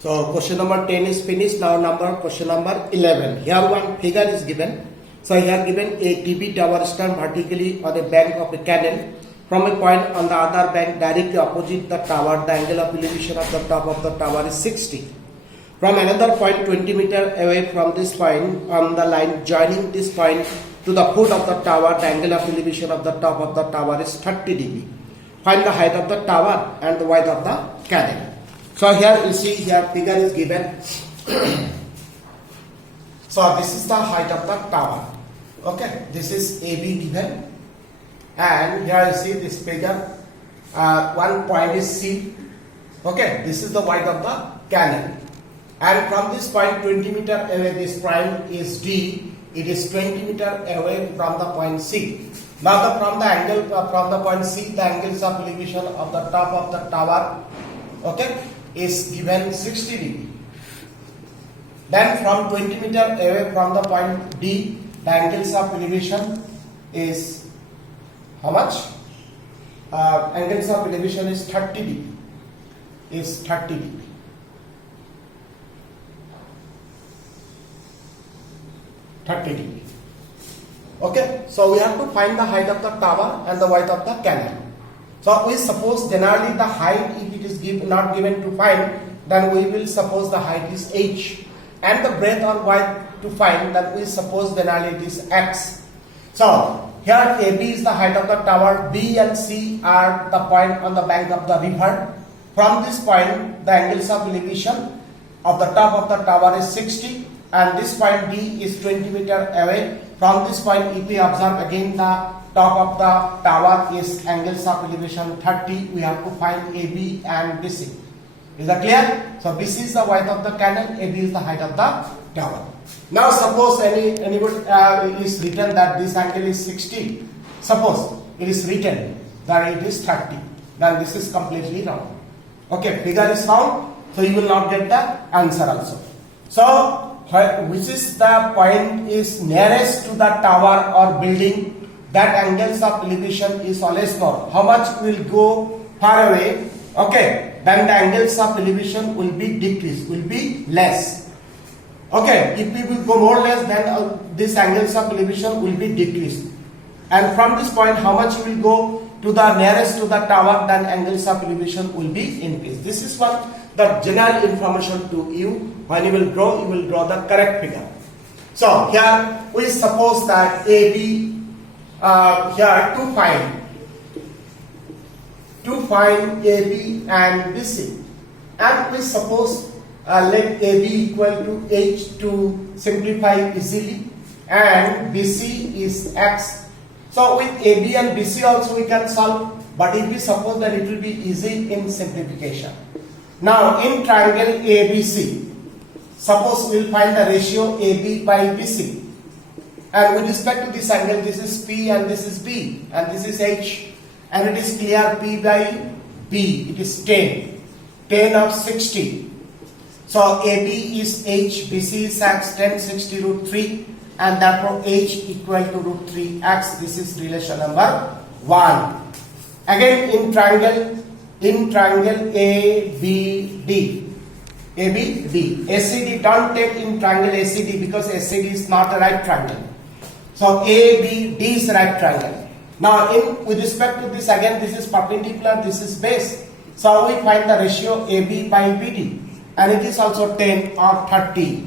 So question number 10 is finished. Now question number 11. Here one figure is given. So here given a TV tower stand vertically on the bank of a canal. From a point on the other bank directly opposite the tower, the angle of elevation of the top of the tower is 60. From another point 20 meters away from this point on the line joining this point to the foot of the tower, the angle of elevation of the top of the tower is 30 degree. Find the height of the tower and the width of the canal. So here you see here figure is given. So this is the height of the tower. Okay, this is AB given, and here you see this figure. One point is C. Okay, this is the width of the canal, and from this point 20 meters away, this point is D. It is 20 meters away from the point C. Now from the angle from the point C, the angles of elevation of the top of the tower, okay, is given 60 degree. Then from 20 meters away from the point D, the angles of elevation is how much? Angles of elevation is 30 degree. Is 30 degree. Okay, so we have to find the height of the tower and the width of the canal. So we suppose generally the height, if it is not given to find, then we will suppose the height is h, and the breadth or width to find, that we suppose generally it is x. So here AB is the height of the tower, B and C are the point on the bank of the river. From this point, the angles of elevation of the top of the tower is 60, and this point D is 20 meters away. From this point, if we observe again the top of the tower is angles of elevation 30, we have to find AB and BC. Is that clear? So BC is the width of the canal, AB is the height of the tower. Now suppose anybody is written that this angle is 60. Suppose it is written that it is 30. Then this is completely wrong. Okay, figure is wrong, so you will not get the answer also. So which is the point is nearest to the tower or building, that angles of elevation is always known. How much will go far away? Okay, then the angles of elevation will be decreased, will be less. Okay, if we will go more or less, then this angles of elevation will be decreased. And from this point, how much will go to the nearest to the tower, then angles of elevation will be increased. This is what the general information to you. When you will draw the correct figure. So here we suppose that AB here to find AB and BC, and we suppose let AB equal to H to simplify easily, and BC is X. So with AB and BC also we can solve, but if we suppose that it will be easy in simplification. Now in triangle ABC, suppose we will find the ratio AB by BC, and with respect to this angle, this is P and this is B and this is H, and it is clear P by B, it is 10 of 60. So AB is H, BC is X, 10 60 root 3, and therefore H equal to root 3x. This is relation number 1. Again in triangle ABD. ACD, don't take in triangle ACD because ACD is not a right triangle. So ABD is right triangle. Now with respect to this, again this is perpendicular, this is base. So we find the ratio AB by BD, and it is also 10 or 30.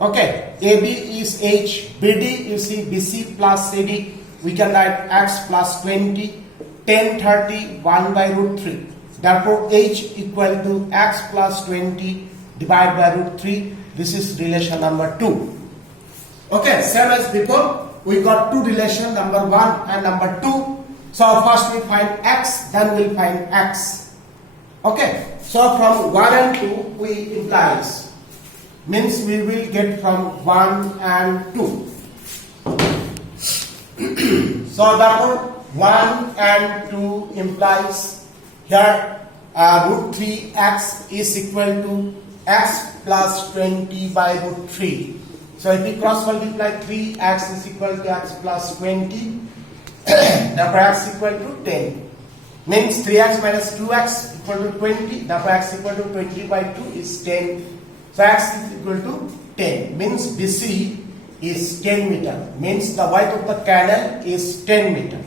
Okay, AB is H, BD you see BC plus CD, we can write X plus 20, 10 30, 1 by root 3. Therefore H equal to X plus 20 divided by root 3. This is relation number 2. Okay, same as before, we got two relation, number 1 and number 2. So first we find X, then we'll find X. Okay, so from 1 and 2 we implies, means we will get from 1 and 2. So therefore 1 and 2 implies here root 3x is equal to x plus 20 by root 3. So if we cross multiply, 3x is equal to x plus 20, therefore x equal to 10. Means 3x minus 2x equal to 20, therefore x equal to 20 by 2 is 10. So x is equal to 10, means BC is 10 meter, means the width of the canal is 10 meter.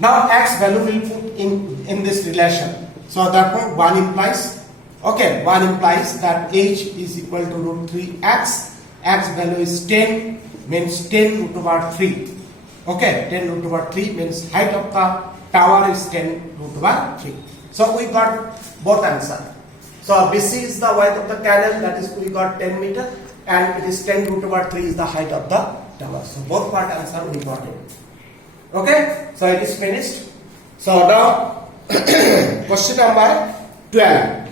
Now x value will put in this relation. So therefore 1 implies, okay, 1 implies that h is equal to root 3x, x value is 10, means 10 root over 3. Okay, 10 root over 3 means height of the tower is 10 root over 3. So we got both answer. So BC is the width of the canal, that is we got 10 meter, and it is 10 root over 3 is the height of the tower. So both part answer we got it. Okay, so it is finished. So now question number 12.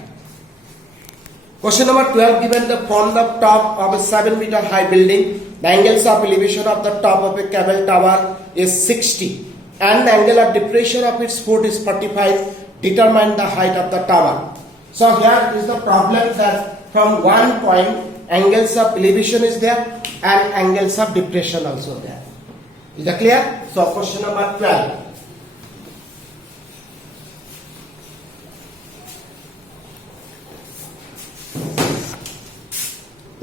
Question number 12, given the from the top of a 7 meter high building, the angles of elevation of the top of a cable tower is 60 and the angle of depression of its foot is 45. Determine the height of the tower. So here is the problem that from one point angles of elevation is there and angles of depression also there. Is that clear? So question number 12.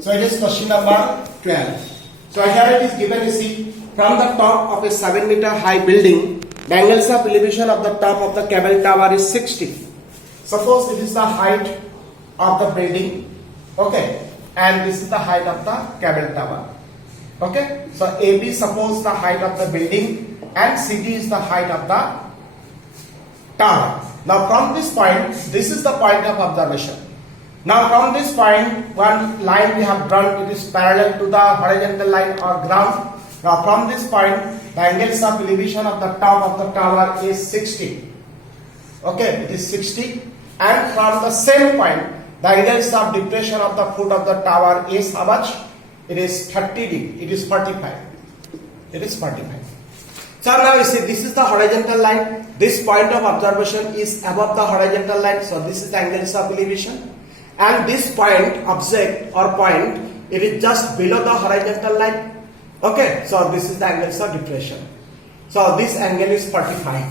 So it is question number 12. So here it is given, you see, from the top of a 7 meter high building, the angles of elevation of the top of the cable tower is 60. Suppose it is the height of the building, okay, and this is the height of the cable tower. Okay, so AB suppose the height of the building and CD is the height of the tower. Now from this point, this is the point of observation. Now from this point, one line we have drawn, it is parallel to the horizontal line or ground. Now from this point, the angles of elevation of the top of the tower is 60. Okay, it is 60. And from the same point, the angles of depression of the foot of the tower is how much? It is 30 degree. It is 45. It is 45. So now you see, this is the horizontal line. This point of observation is above the horizontal line. So this is the angles of elevation. And this point, object or point, it is just below the horizontal line. Okay, so this is the angles of depression. So this angle is 45.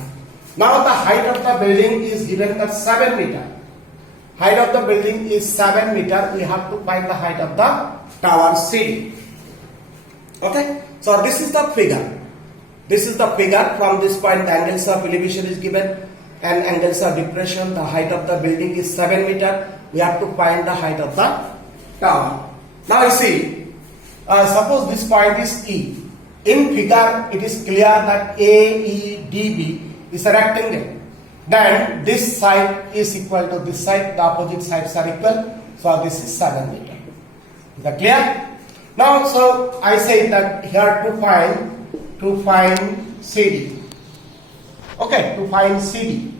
Now the height of the building is given at 7 meter. Height of the building is 7 meter. We have to find the height of the tower CD. Okay, so this is the figure. This is the figure. From this point, the angles of elevation is given and angles of depression. The height of the building is 7 meter. We have to find the height of the tower. Now you see, suppose this point is E. In figure, it is clear that AEDB is a rectangle. Then this side is equal to this side. The opposite sides are equal. So this is 7 meter. Is that clear? Now, so I say that here to find CD. Okay, to find CD.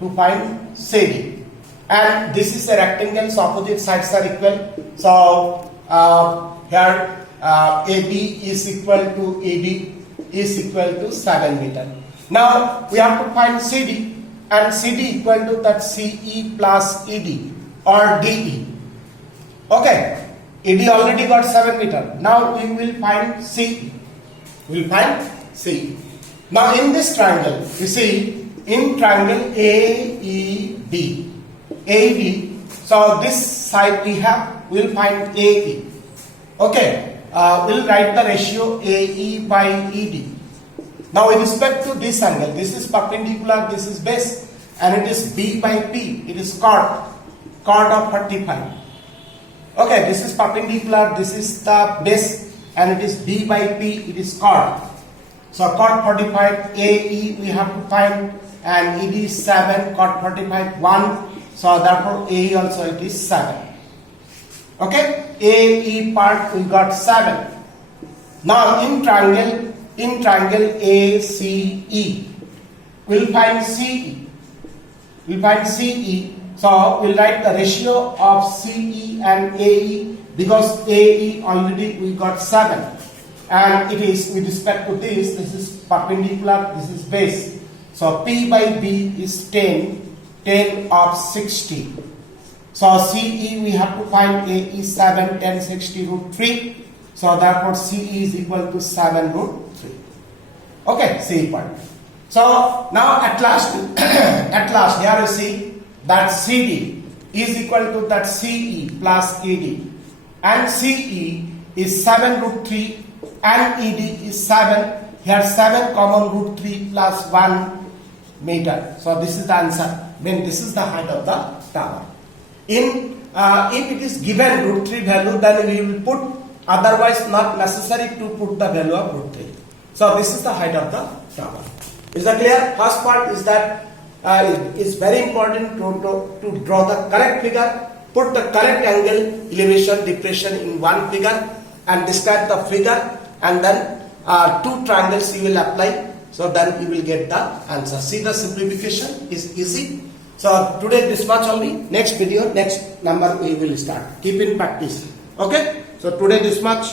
To find CD. And this is a rectangle, so opposite sides are equal. So here AB is equal to AD is equal to 7 meter. Now we have to find CD, and CD equal to that CE plus ED or DE. Okay, ED already got 7 meter. Now we will find CE. We will find CE. Now in this triangle, you see, in triangle AED, so this side we have, we will find AE. Okay, we'll write the ratio AE by ED. Now with respect to this angle, this is perpendicular, this is base, and it is B by P. It is chord of 45. Okay, this is perpendicular, this is the base, and it is B by P. It is chord. So chord 45, AE we have to find, and ED is 7, chord 45 1. So therefore AE also it is 7. Okay, AE part we got 7. Now in triangle ACE, we'll find CE. We'll find CE. So we'll write the ratio of CE and AE, because AE already we got 7. And it is with respect to this is perpendicular, this is base. So P by B is 10 of 60. So CE we have to find AE 7, 10, 60 root 3. So therefore CE is equal to 7 root 3. Okay, CE part. So now at last, here you see that CD is equal to that CE plus ED, and CE is 7 root 3 and ED is 7. Here 7 common root 3 plus 1 meter. So this is the answer. Then this is the height of the tower. If it is given root 3 value, then we will put, otherwise not necessary to put the value of root 3. So this is the height of the tower. Is that clear? First part is that it's very important to draw the correct figure, put the correct angle, elevation, depression in one figure and describe the figure, and then 2 triangles you will apply. So then you will get the answer. See, the simplification is easy. So today this much only. Next video, next number we will start. Keep in practice. Okay. So today this much.